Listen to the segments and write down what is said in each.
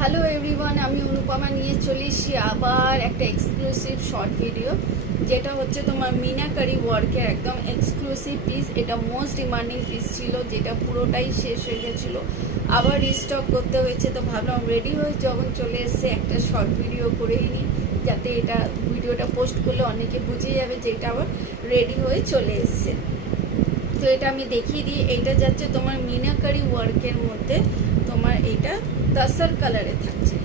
Hello everyone, আমি অনুপমা নিয়ে চলে এসেছি আবার একটা এক্সক্লুসিভ শর্ট ভিডিও, যেটা হচ্ছে তোমার মিনাকারি ওয়ার্কের একদম এক্সক্লুসিভ পিস। এটা মোস্ট ডিমান্ডিং পিস ছিল, যেটা পুরোটাই শেষ হয়ে গেছিলো, আবার রিস্টক করতে হয়েছে। তো ভাবলাম রেডি হয়ে যখন চলে এসছে একটা শর্ট ভিডিও করেই নিই, যাতে এটা ভিডিওটা পোস্ট করলে অনেকে বুঝে যাবে যে এটা আবার রেডি হয়ে চলে এসছে। তো এটা আমি দেখিয়ে দিই। এটা যাচ্ছে তোমার মিনাকারি ওয়ার্কের মধ্যে, তোমার এটা তাসার কালারে থাকছে,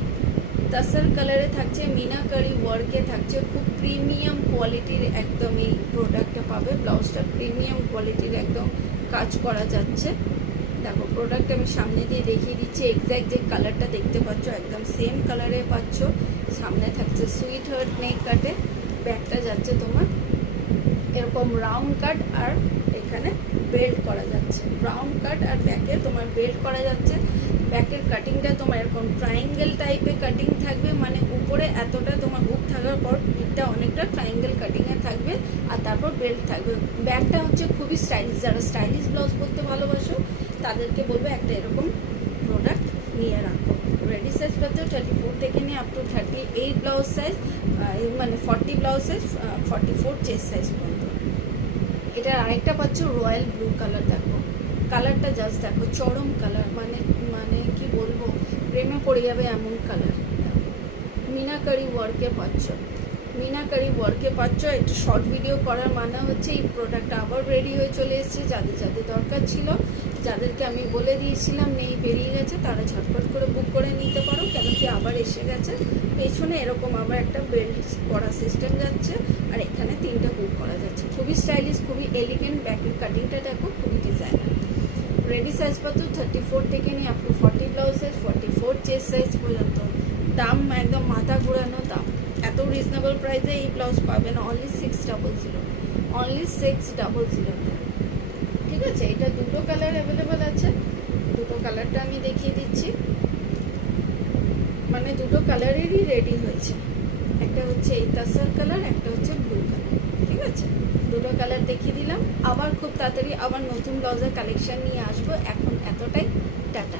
তাসার কালারে থাকছে, মিনাকারি ওয়ার্কে থাকছে, খুব প্রিমিয়াম কোয়ালিটির একদম এই প্রোডাক্টটা পাবে। ব্লাউজটা প্রিমিয়াম কোয়ালিটির একদম কাজ করা যাচ্ছে। দেখো প্রোডাক্ট আমি সামনে দিয়ে দেখিয়ে দিচ্ছি। এক্স্যাক্ট যে কালারটা দেখতে পাচ্ছ একদম সেম কালারে পাচ্ছ। সামনে থাকছে সুইট হার্ট নেক কাটে, ব্যাকটা যাচ্ছে তোমার এরকম রাউন্ড কাট, আর এখানে বেল্ট করা যাচ্ছে। রাউন্ড কাট আর ব্যাকে তোমার বেল্ট করা যাচ্ছে। ব্যাকের কাটিংটা তোমার এরকম ট্রায়াঙ্গেল টাইপের কাটিং থাকবে, মানে উপরে এতটা তোমার হুক থাকার পর পিঠটা অনেকটা ট্রায়াঙ্গেল কাটিংয়ে থাকবে, আর তারপর বেল্ট থাকবে। ব্যাকটা হচ্ছে খুবই স্টাইলিশ, যারা স্টাইলিশ ব্লাউজ পরতে ভালোবাসো তাদেরকে বলবো একটা এরকম প্রোডাক্ট নিয়ে রাখো। রেডি সাইজ পাচ্ছ 34 থেকে নিয়ে আপ টু 38 ব্লাউজ সাইজ, মানে 40 ব্লাউজ সাইজ, 44 চেস্ট সাইজ পর্যন্ত। এটার আরেকটা পাচ্ছ রয়্যাল ব্লু কালার। দেখো কালারটা জাস্ট দেখো, চরম কালার, মানে মানে কি বলবো, প্রেমে পড়ে যাবে এমন কালার। মিনাকারি ওয়ার্কে পাচ্ছ, মিনাকারি ওয়ার্কে পাচ্ছ। একটু শর্ট ভিডিও করার মানে হচ্ছে এই প্রোডাক্টটা আবার রেডি হয়ে চলে এসেছে। যাদের যাদের দরকার ছিল, যাদেরকে আমি বলে দিয়েছিলাম নেই বেরিয়ে গেছে, তারা ঝটপট করে বুক করে নিতে পারো, কেন কি আবার এসে গেছে। পেছনে এরকম আবার একটা বেল্ট করা সিস্টেম যাচ্ছে, আর এখানে 3টা হুক করা যাচ্ছে। খুবই স্টাইলিশ, খুবই এলিগেন্ট। ব্যাকের কাটিংটা দেখো, খুবই ডিজাইনার। রেডি সাইজ পাচ্ছ 34 থেকে নিয়ে up to 40 blouse size, 44 chest size পর্যন্ত। দাম একদম মাথা ঘোরানো দাম। এত রিজনেবল প্রাইসে এই ব্লাউজ পাবেন অনলি 600, অনলি 600। ঠিক আছে, এটা দুটো কালার অ্যাভেলেবেল আছে। দুটো কালারটা আমি দেখিয়ে দিচ্ছি, মানে দুটো কালারেরই রেডি হয়েছে। একটা হচ্ছে এই তাসার কালার, একটা হচ্ছে ব্লু কালার। ঠিক আছে, দুটো কালার দেখিয়ে দিলাম। আবার খুব তাড়াতাড়ি আবার নতুন ব্লাউজের কালেকশন নিয়ে আসবো। এখন এতটাই, টাটা।